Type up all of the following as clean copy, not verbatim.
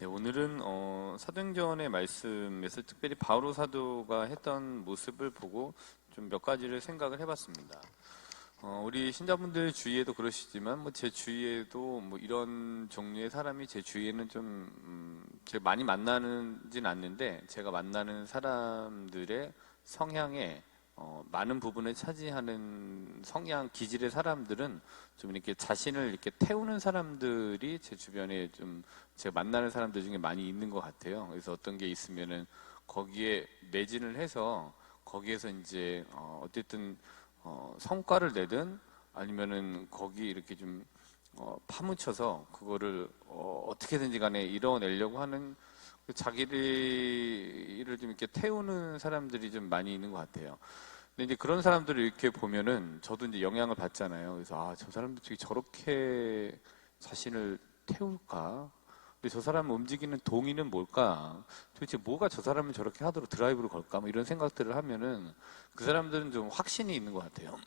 네, 오늘은 사도행전의 말씀에서 특별히 바오로 사도가 했던 모습을 보고 좀 몇 가지를 생각을 해봤습니다. 우리 신자분들 주위에도 그러시지만 뭐 제 주위에도 뭐 이런 종류의 사람이 제 주위에는 좀 제가 많이 만나는진 않는데, 제가 만나는 사람들의 성향에 많은 부분을 차지하는 성향 기질의 사람들은 좀 이렇게 자신을 이렇게 태우는 사람들이 제 주변에 좀 제가 만나는 사람들 중에 많이 있는 것 같아요. 그래서 어떤 게 있으면은 거기에 매진을 해서 거기에서 이제 어쨌든 성과를 내든 아니면은 거기 이렇게 좀 파묻혀서 그거를 어떻게든지 간에 이뤄내려고 하는 자기를 좀 이렇게 태우는 사람들이 좀 많이 있는 것 같아요. 근데 이제 그런 사람들을 이렇게 보면은 저도 이제 영향을 받잖아요. 그래서 저 사람들이 저렇게 자신을 태울까? 근데 저 사람 움직이는 동의는 뭘까? 도대체 뭐가 저 사람을 저렇게 하도록 드라이브를 걸까? 뭐 이런 생각들을 하면은 그 사람들은 좀 확신이 있는 것 같아요.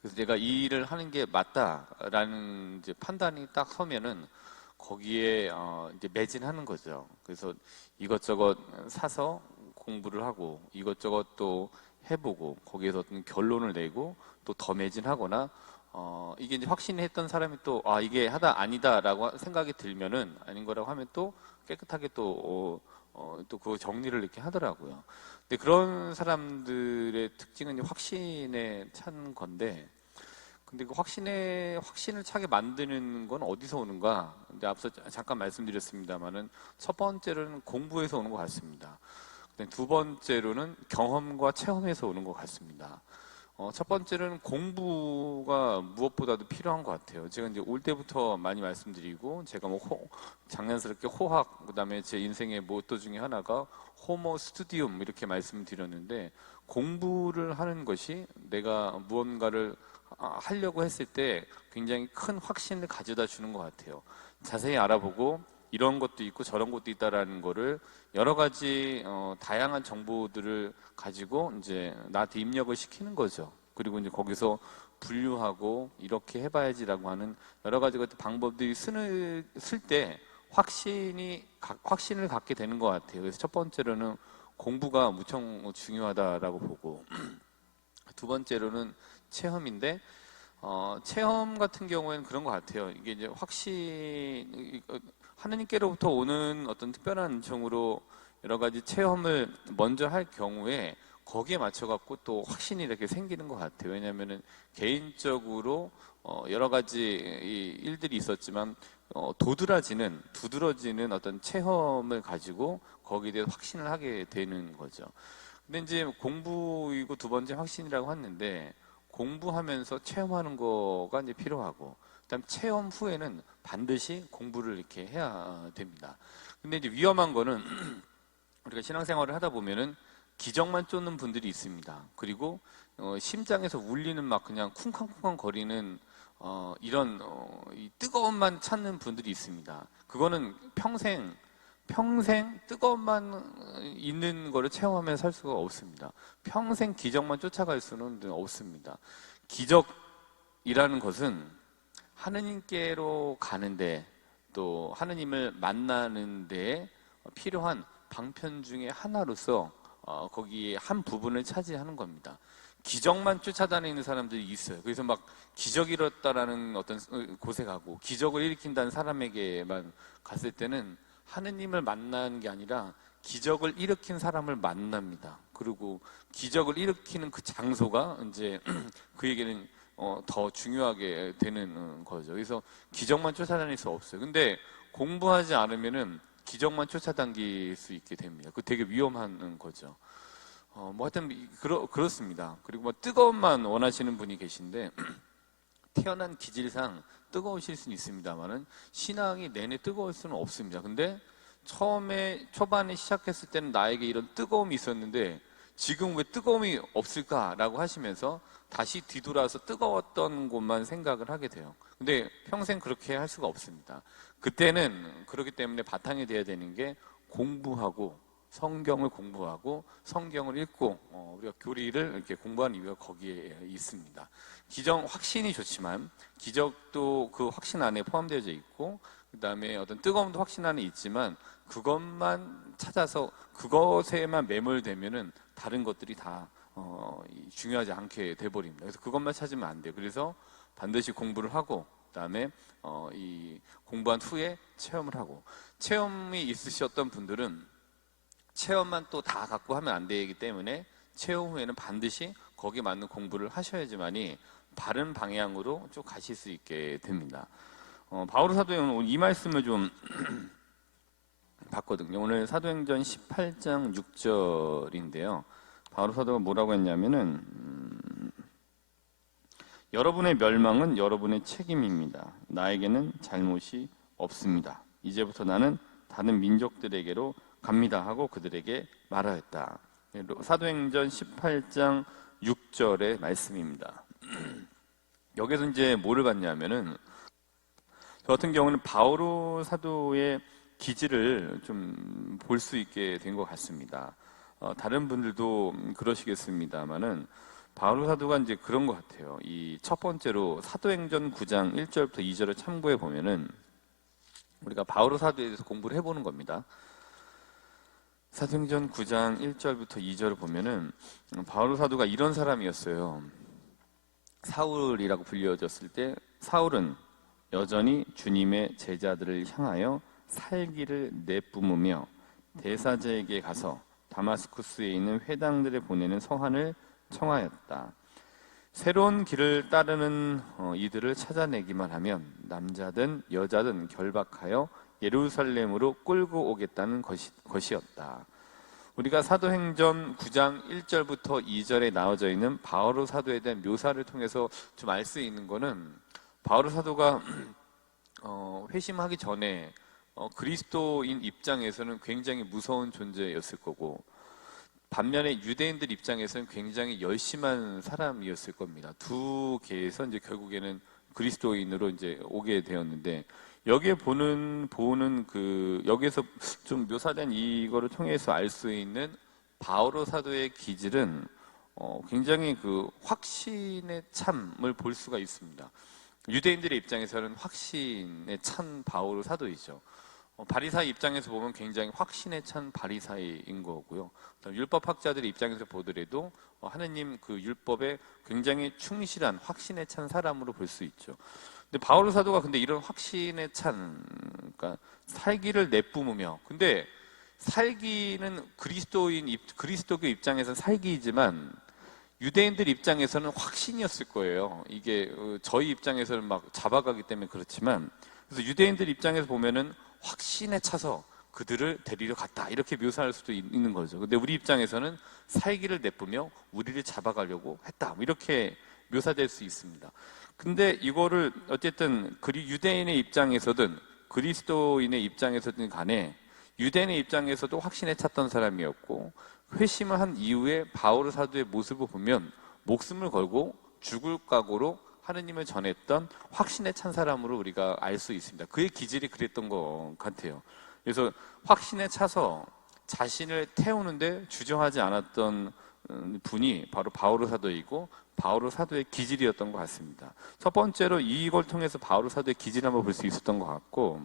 그래서 내가 이 일을 하는 게 맞다라는 이제 판단이 딱 서면은 거기에 이제 매진하는 거죠. 그래서 이것저것 사서 공부를 하고 이것저것 또 해보고 거기에서 어떤 결론을 내고 또 더 매진하거나 이게 이제 확신했던 사람이 또 이게 하다 아니다라고 생각이 들면은 아닌 거라고 하면 또 깨끗하게 또 그 정리를 이렇게 하더라고요. 근데 그런 사람들의 특징은 이제 확신에 찬 건데, 근데 그 확신을 차게 만드는 건 어디서 오는가? 근데 앞서 잠깐 말씀드렸습니다만은 첫 번째로는 공부에서 오는 것 같습니다. 근데 두 번째로는 경험과 체험에서 오는 것 같습니다. 첫 번째는 공부가 무엇보다도 필요한 것 같아요. 제가 이제 올 때부터 많이 말씀드리고, 제가 뭐 장난스럽게 호학, 그다음에 제 인생의 모토 중에 하나가 호모 스투디움 이렇게 말씀드렸는데, 공부를 하는 것이 내가 무언가를 하려고 했을 때 굉장히 큰 확신을 가져다 주는 것 같아요. 자세히 알아보고 이런 것도 있고 저런 것도 있다라는 거를 여러 가지 다양한 정보들을 가지고 이제 나한테 입력을 시키는 거죠. 그리고 이제 거기서 분류하고 이렇게 해봐야지라고 하는 여러 가지 방법들이 쓸 때 확신을 갖게 되는 것 같아요. 그래서 첫 번째로는 공부가 무척 중요하다라고 보고, 두 번째로는 체험인데, 체험 같은 경우에는 그런 것 같아요. 이게 이제 하느님께로부터 오는 어떤 특별한 은총으로 여러 가지 체험을 먼저 할 경우에 거기에 맞춰갖고 또 확신이 이렇게 생기는 것 같아요. 왜냐면은 개인적으로 여러 가지 일들이 있었지만 두드러지는 어떤 체험을 가지고 거기에 대해서 확신을 하게 되는 거죠. 근데 이제 공부이고 두 번째 확신이라고 했는데, 공부하면서 체험하는 거가 이제 필요하고, 그다음 체험 후에는 반드시 공부를 이렇게 해야 됩니다. 근데 이제 위험한 거는 우리가 신앙생활을 하다 보면은 기적만 쫓는 분들이 있습니다. 그리고 심장에서 울리는 막 그냥 쿵쾅쿵쾅 거리는 이런 이 뜨거움만 찾는 분들이 있습니다. 그거는 평생 뜨거움만 있는 거를 체험하며 살 수가 없습니다. 평생 기적만 쫓아갈 수는 없습니다. 기적이라는 것은 하느님께로 가는데, 또 하느님을 만나는 데 필요한 방편 중에 하나로서 거기에 한 부분을 차지하는 겁니다. 기적만 쫓아다니는 사람들이 있어요. 그래서 막 기적 이뤘다라는 어떤 곳에 가고 기적을 일으킨다는 사람에게만 갔을 때는 하느님을 만나는 게 아니라 기적을 일으킨 사람을 만납니다. 그리고 기적을 일으키는 그 장소가 이제 그에게는 더 중요하게 되는 거죠. 그래서 기적만 쫓아다닐 수 없어요. 근데 공부하지 않으면은 기적만 쫓아다닐 수 있게 됩니다. 그 되게 위험한 거죠. 뭐 하여튼 그렇습니다. 그리고 뭐 뜨거움만 원하시는 분이 계신데 태어난 기질상 뜨거우실 수는 있습니다만은 신앙이 내내 뜨거울 수는 없습니다. 근데 초반에 시작했을 때는 나에게 이런 뜨거움이 있었는데 지금 왜 뜨거움이 없을까라고 하시면서 다시 뒤돌아서 뜨거웠던 곳만 생각을 하게 돼요. 근데 평생 그렇게 할 수가 없습니다. 그때는 그렇기 때문에 바탕이 돼야 되는 게 공부하고 성경을 공부하고 성경을 읽고 우리가 교리를 이렇게 공부하는 이유가 거기에 있습니다. 확신이 좋지만 기적도 그 확신 안에 포함되어 있고, 그다음에 어떤 뜨거움도 확신 안에 있지만 그것만 찾아서 그것에만 매몰되면은 다른 것들이 다 중요하지 않게 돼버립니다. 그래서 그것만 찾으면 안 돼요. 그래서 반드시 공부를 하고 그다음에 이 공부한 후에 체험을 하고, 체험이 있으셨던 분들은 체험만 또 다 갖고 하면 안 되기 때문에 체험 후에는 반드시 거기에 맞는 공부를 하셔야지만이 바른 방향으로 쭉 가실 수 있게 됩니다. 바오로 사도행은 오늘 이 말씀을 좀 봤거든요. 오늘 사도행전 18장 6절인데요. 바오로 사도가 뭐라고 했냐면은 여러분의 멸망은 여러분의 책임입니다. 나에게는 잘못이 없습니다. 이제부터 나는 다른 민족들에게로 갑니다 하고 그들에게 말하였다. 사도행전 18장 6절의 말씀입니다. 여기서 이제 뭐를 봤냐면은, 저 같은 경우는 바오로 사도의 기질을 좀 볼 수 있게 된 것 같습니다. 다른 분들도 그러시겠습니다만은 바오로 사도가 이제 그런 것 같아요. 이 첫 번째로 사도행전 9장 1절부터 2절을 참고해 보면은 우리가 바오로 사도에 대해서 공부를 해보는 겁니다. 사도행전 9장 1절부터 2절을 보면은 바오로 사도가 이런 사람이었어요. 사울이라고 불려졌을 때 사울은 여전히 주님의 제자들을 향하여 살기를 내뿜으며 대사제에게 가서 다마스쿠스에 있는 회당들에 보내는 서한을 청하였다. 새로운 길을 따르는 이들을 찾아내기만 하면 남자든 여자든 결박하여 예루살렘으로 끌고 오겠다는 것이었다. 우리가 사도행전 9장 1절부터 2절에 나와져 있는 바오로 사도에 대한 묘사를 통해서 좀 알 수 있는 거는, 바오로 사도가 회심하기 전에 그리스도인 입장에서는 굉장히 무서운 존재였을 거고, 반면에 유대인들 입장에서는 굉장히 열심한 사람이었을 겁니다. 두 개에서 이제 결국에는 그리스도인으로 이제 오게 되었는데, 여기에 보는 여기에서 좀 묘사된 이거를 통해서 알 수 있는 바오로 사도의 기질은 굉장히 그 확신의 참을 볼 수가 있습니다. 유대인들의 입장에서는 확신에 찬 바오로 사도이죠. 바리사의 입장에서 보면 굉장히 확신에 찬 바리사인 거고요. 율법학자들의 입장에서 보더라도 하느님 그 율법에 굉장히 충실한 확신에 찬 사람으로 볼 수 있죠. 근데 바오로 사도가 근데 이런 확신에 찬, 그러니까 살기를 내뿜으며, 근데 살기는 그리스도교 입장에서는 살기이지만 유대인들 입장에서는 확신이었을 거예요. 이게 저희 입장에서는 막 잡아가기 때문에 그렇지만, 그래서 유대인들 입장에서 보면은 확신에 차서 그들을 데리러 갔다, 이렇게 묘사할 수도 있는 거죠. 근데 우리 입장에서는 살기를 내뿜으며 우리를 잡아가려고 했다, 이렇게 묘사될 수 있습니다. 근데 이거를 어쨌든 유대인의 입장에서든 그리스도인의 입장에서든 간에 유대인의 입장에서도 확신에 찼던 사람이었고, 회심을 한 이후에 바오로 사도의 모습을 보면 목숨을 걸고 죽을 각오로 하느님을 전했던 확신에 찬 사람으로 우리가 알 수 있습니다. 그의 기질이 그랬던 것 같아요. 그래서 확신에 차서 자신을 태우는데 주저하지 않았던 분이 바로 바오로 사도이고 바오로 사도의 기질이었던 것 같습니다. 첫 번째로 이걸 통해서 바오로 사도의 기질을 한번 볼 수 있었던 것 같고,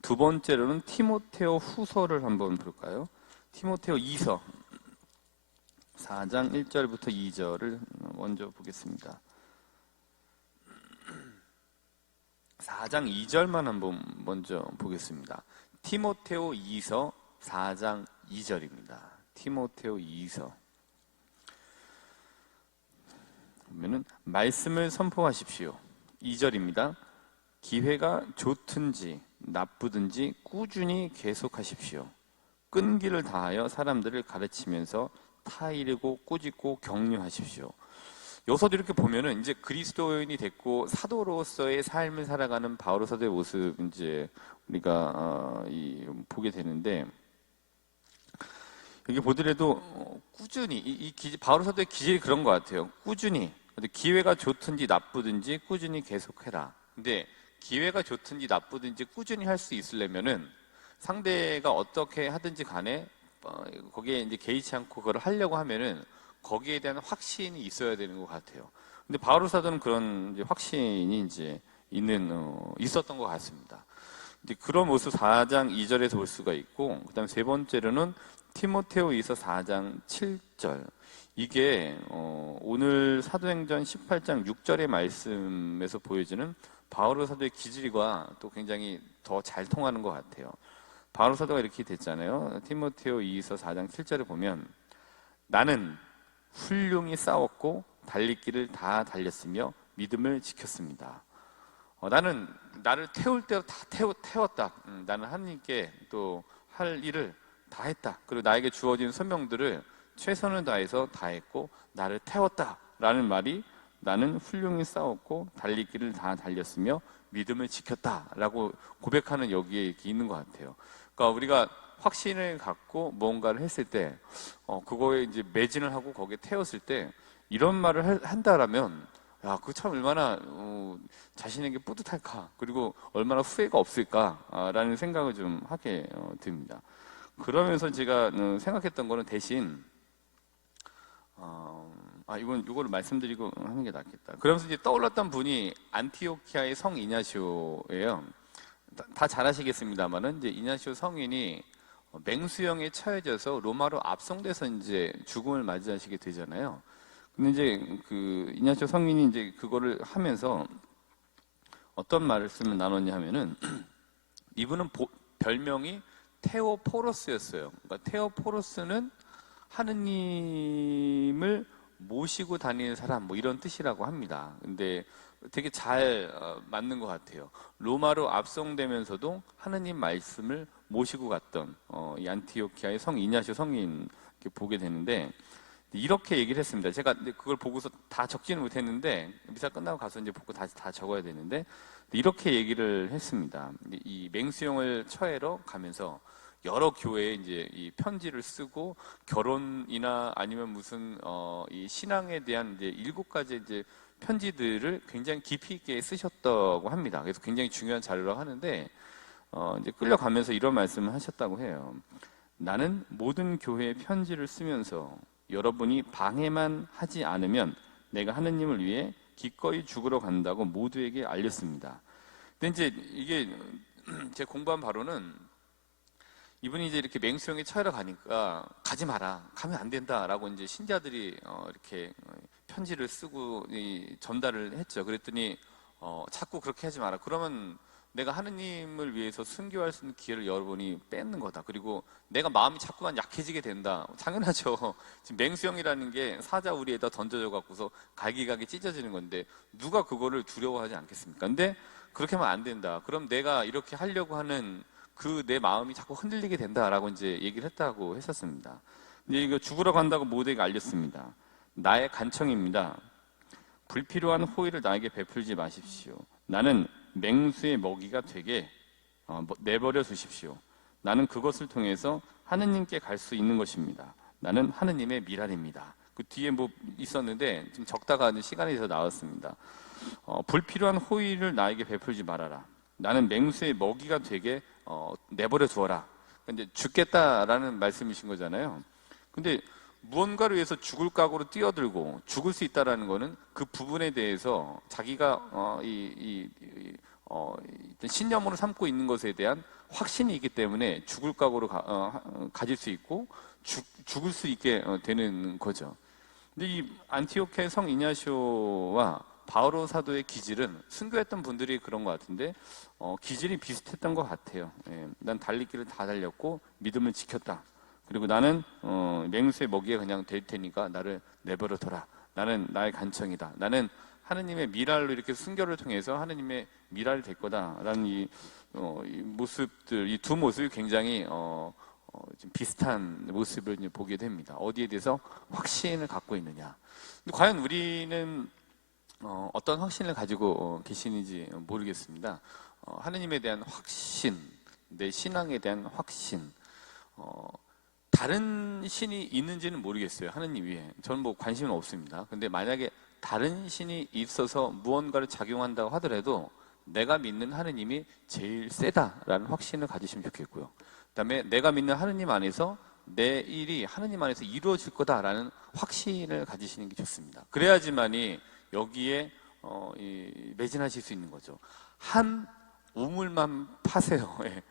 두 번째로는 티모테오 후서를 한번 볼까요? 티모테오 2서 4장 1절부터 2절을 먼저 보겠습니다. 4장 2절만 한번 먼저 보겠습니다. 티모테오 2서 4장 2절입니다. 티모테오 2서 보면은 말씀을 선포하십시오. 2절입니다. 기회가 좋든지 나쁘든지 꾸준히 계속하십시오. 끈기를 다하여 사람들을 가르치면서 타이르고 꾸짖고 격려하십시오. 여기서도 이렇게 보면은 이제 그리스도인이 됐고 사도로서의 삶을 살아가는 바오로 사도의 모습 이제 우리가 보게 되는데, 여기 보더라도 꾸준히 바오로 사도의 기질이 그런 것 같아요. 꾸준히, 기회가 좋든지 나쁘든지 꾸준히 계속해라. 근데 기회가 좋든지 나쁘든지 꾸준히 할 수 있으려면은 상대가 어떻게 하든지 간에 거기에 이제 개의치 않고 그걸 하려고 하면은 거기에 대한 확신이 있어야 되는 것 같아요. 근데 바오로 사도는 그런 이제 확신이 이제 있었던 것 같습니다. 이제 그런 모습 4장 2절에서 볼 수가 있고, 그다음 세 번째로는 티모테오이서 4장 7절. 이게 오늘 사도행전 18장 6절의 말씀에서 보여지는 바오로 사도의 기질과 또 굉장히 더 잘 통하는 것 같아요. 바오로 사도가 이렇게 됐잖아요. 티모테오이서 4장 7절에 보면 나는 훌륭히 싸웠고 달리기를 다 달렸으며 믿음을 지켰습니다. 나는 나를 태울 때 다 태웠다. 나는 하나님께 또 할 일을 다 했다. 그리고 나에게 주어진 소명들을 최선을 다해서 다 했고 나를 태웠다라는 말이 나는 훌륭히 싸웠고 달리기를 다 달렸으며 믿음을 지켰다라고 고백하는 여기에 이렇게 있는 것 같아요. 그러니까 우리가 확신을 갖고 무언가를 했을 때 그거에 이제 매진을 하고 거기에 태웠을 때 이런 말을 한다라면 야, 그거 참 얼마나 자신에게 뿌듯할까, 그리고 얼마나 후회가 없을까라는 생각을 좀 하게 듭니다. 그러면서 제가 생각했던 거는 대신 이거를 말씀드리고 하는 게 낫겠다. 그러면서 이제 떠올랐던 분이 안티오키아의 성 이냐시오예요. 다 잘 아시겠습니다만은 이제 이냐시오 성인이 맹수형에 처해져서 로마로 압송돼서 이제 죽음을 맞이하시게 되잖아요. 근데 이제 그 이냐시오 성인이 이제 그거를 하면서 어떤 말씀을 나눴냐 하면은 이분은 별명이 테오포로스였어요. 그러니까 테오포로스는 하느님을 모시고 다니는 사람, 뭐 이런 뜻이라고 합니다. 근데 되게 잘 맞는 것 같아요. 로마로 압송되면서도 하느님 말씀을 모시고 갔던 이 안티오키아의 성 이냐시오 성인 이렇게 보게 되는데 이렇게 얘기를 했습니다. 제가 그걸 보고서 다 적지는 못했는데 미사 끝나고 가서 이제 보고 다시 다 적어야 되는데 이렇게 얘기를 했습니다. 이 맹수형을 처해러 가면서 여러 교회에 이제 이 편지를 쓰고 결혼이나 아니면 무슨 이 신앙에 대한 이제 7가지 이제 편지들을 굉장히 깊이 있게 쓰셨다고 합니다. 그래서 굉장히 중요한 자료라고 하는데 이제 끌려가면서 이런 말씀을 하셨다고 해요. 나는 모든 교회에 편지를 쓰면서 여러분이 방해만 하지 않으면 내가 하느님을 위해 기꺼이 죽으러 간다고 모두에게 알렸습니다. 근데 이제 이게 제 공부한 바로는 이분이 이제 이렇게 맹수형에 처하러 가니까 가지 마라, 가면 안 된다라고 이제 신자들이 이렇게 편지를 쓰고 전달을 했죠. 그랬더니 자꾸 그렇게 하지 마라. 그러면 내가 하느님을 위해서 순교할 수 있는 기회를 여러분이 뺏는 거다. 그리고 내가 마음이 자꾸만 약해지게 된다. 당연하죠. 지금 맹수형이라는 게 사자 우리에다 던져져 갖고서 갈기갈기 찢어지는 건데 누가 그거를 두려워하지 않겠습니까? 근데 그렇게 하면 안 된다. 그럼 내가 이렇게 하려고 하는 그 내 마음이 자꾸 흔들리게 된다라고 이제 얘기를 했다고 했었습니다. 이제 이거 죽으러 간다고 모두에게 알렸습니다. 나의 간청입니다. 불필요한 호의를 나에게 베풀지 마십시오. 나는 맹수의 먹이가 되게 내버려 두십시오. 나는 그것을 통해서 하느님께 갈 수 있는 것입니다. 나는 하느님의 미랄입니다. 그 뒤에 뭐 있었는데 좀 적다가 시간이 더 나왔습니다. 불필요한 호의를 나에게 베풀지 말아라. 나는 맹수의 먹이가 되게 내버려 두어라. 근데 죽겠다라는 말씀이신 거잖아요. 근데 무언가를 위해서 죽을 각오로 뛰어들고 죽을 수 있다라는 거는 그 부분에 대해서 자기가 신념으로 삼고 있는 것에 대한 확신이 있기 때문에 죽을 각오로 가질 수 있고 죽을 수 있게 되는 거죠. 근데 이 안티오키아의 성 이냐시오와 바오로 사도의 기질은 순교했던 분들이 그런 것 같은데 기질이 비슷했던 것 같아요. 난 달리기를 다 달렸고 믿음을 지켰다. 그리고 나는 맹수의 먹이에 그냥 될 테니까 나를 내버려둬라. 나는 나의 간청이다. 나는 하느님의 미랄로 이렇게 순교를 통해서 하느님의 미랄이 될 거다라는 이 모습들, 이 두 모습이 굉장히 좀 비슷한 모습을 이제 보게 됩니다. 어디에 대해서 확신을 갖고 있느냐. 근데 과연 우리는 어떤 확신을 가지고 계시는지 모르겠습니다. 하느님에 대한 확신, 내 신앙에 대한 확신. 다른 신이 있는지는 모르겠어요. 하느님 위에. 저는 뭐 관심은 없습니다. 근데 만약에 다른 신이 있어서 무언가를 작용한다고 하더라도 내가 믿는 하느님이 제일 세다라는 확신을 가지시면 좋겠고요. 그다음에 내가 믿는 하느님 안에서 내 일이 하느님 안에서 이루어질 거다라는 확신을 가지시는 게 좋습니다. 그래야지만이 여기에 매진하실 수 있는 거죠. 한 우물만 파세요. 예.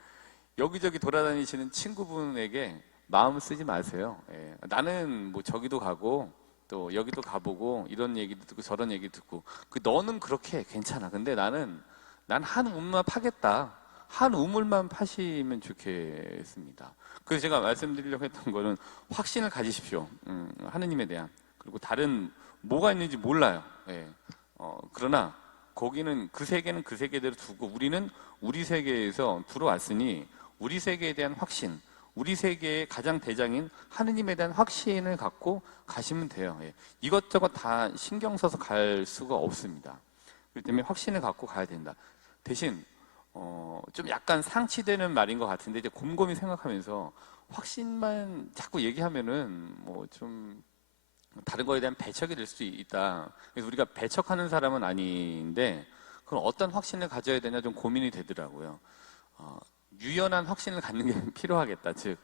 여기저기 돌아다니시는 친구분에게 마음 쓰지 마세요. 예. 나는 뭐 저기도 가고 또 여기도 가보고 이런 얘기도 듣고 저런 얘기 듣고 너는 그렇게 괜찮아. 근데 난 한 우물만 파겠다. 한 우물만 파시면 좋겠습니다. 그래서 제가 말씀드리려고 했던 거는 확신을 가지십시오. 하느님에 대한. 그리고 다른 뭐가 있는지 몰라요. 예. 그러나 거기는 그 세계는 그 세계대로 두고 우리는 우리 세계에서 들어왔으니 우리 세계에 대한 확신, 우리 세계의 가장 대장인 하느님에 대한 확신을 갖고 가시면 돼요. 예. 이것저것 다 신경 써서 갈 수가 없습니다. 그렇기 때문에 확신을 갖고 가야 된다. 대신 좀 약간 상치되는 말인 것 같은데 이제 곰곰이 생각하면서 확신만 자꾸 얘기하면은 뭐 좀 다른 거에 대한 배척이 될 수도 있다. 그래서 우리가 배척하는 사람은 아닌데 그럼 어떤 확신을 가져야 되냐 좀 고민이 되더라고요. 유연한 확신을 갖는 게 필요하겠다. 즉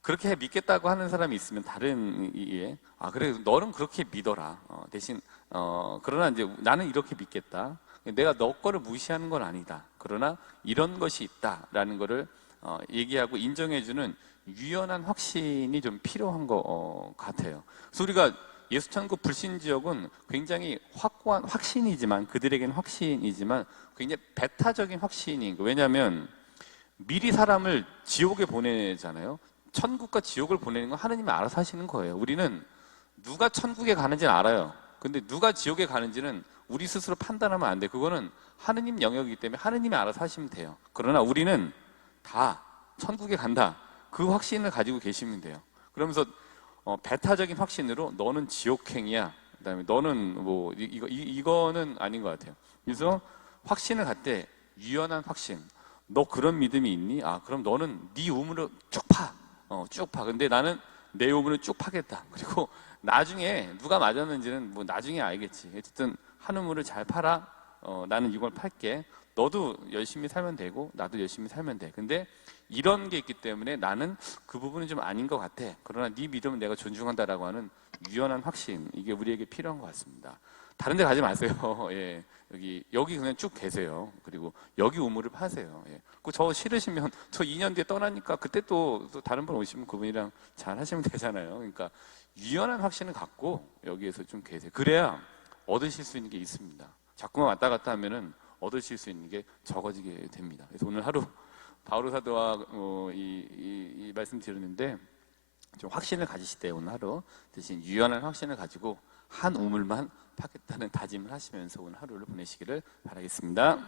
그렇게 믿겠다고 하는 사람이 있으면 다른 이에 그래 너는 그렇게 믿어라. 대신 그러나 이제 나는 이렇게 믿겠다. 내가 너 거를 무시하는 건 아니다. 그러나 이런 것이 있다라는 거를 얘기하고 인정해주는 유연한 확신이 좀 필요한 것 같아요. 그래서 우리가 예수 천국 불신 지역은 굉장히 확고한 확신이지만 그들에게는 확신이지만 굉장히 배타적인 확신인 거예요. 왜냐하면 미리 사람을 지옥에 보내잖아요. 천국과 지옥을 보내는 건 하느님이 알아서 하시는 거예요. 우리는 누가 천국에 가는지는 알아요. 근데 누가 지옥에 가는지는 우리 스스로 판단하면 안 돼. 그거는 하느님 영역이기 때문에 하느님이 알아서 하시면 돼요. 그러나 우리는 다 천국에 간다. 그 확신을 가지고 계시면 돼요. 그러면서 배타적인 확신으로 너는 지옥행이야. 그다음에 너는 뭐 이거는 아닌 것 같아요. 그래서 확신을 갖되 유연한 확신. 너 그런 믿음이 있니? 그럼 너는 네 우물을 쭉 파. 쭉 파. 근데 나는 내 우물을 쭉 파겠다. 그리고 나중에 누가 맞았는지는 뭐 나중에 알겠지. 어쨌든 한 우물을 잘 팔아. 나는 이걸 팔게. 너도 열심히 살면 되고 나도 열심히 살면 돼. 근데 이런 게 있기 때문에 나는 그 부분은 좀 아닌 것 같아. 그러나 네 믿음은 내가 존중한다라고 하는 유연한 확신, 이게 우리에게 필요한 것 같습니다. 다른 데 가지 마세요. 예. 여기 그냥 쭉 계세요. 그리고 여기 우물을 파세요. 예. 저 싫으시면 저 2년 뒤에 떠나니까 그때 또 다른 분 오시면 그분이랑 잘 하시면 되잖아요. 그러니까 유연한 확신을 갖고 여기에서 좀 계세요. 그래야 얻으실 수 있는 게 있습니다. 자꾸만 왔다 갔다 하면은 얻으실 수 있는 게 적어지게 됩니다. 그래서 오늘 하루 바오로 사도와 이 말씀 드렸는데 좀 확신을 가지실 때 오늘 하루 대신 유연한 확신을 가지고 한 우물만 파겠다는 다짐을 하시면서 오늘 하루를 보내시기를 바라겠습니다.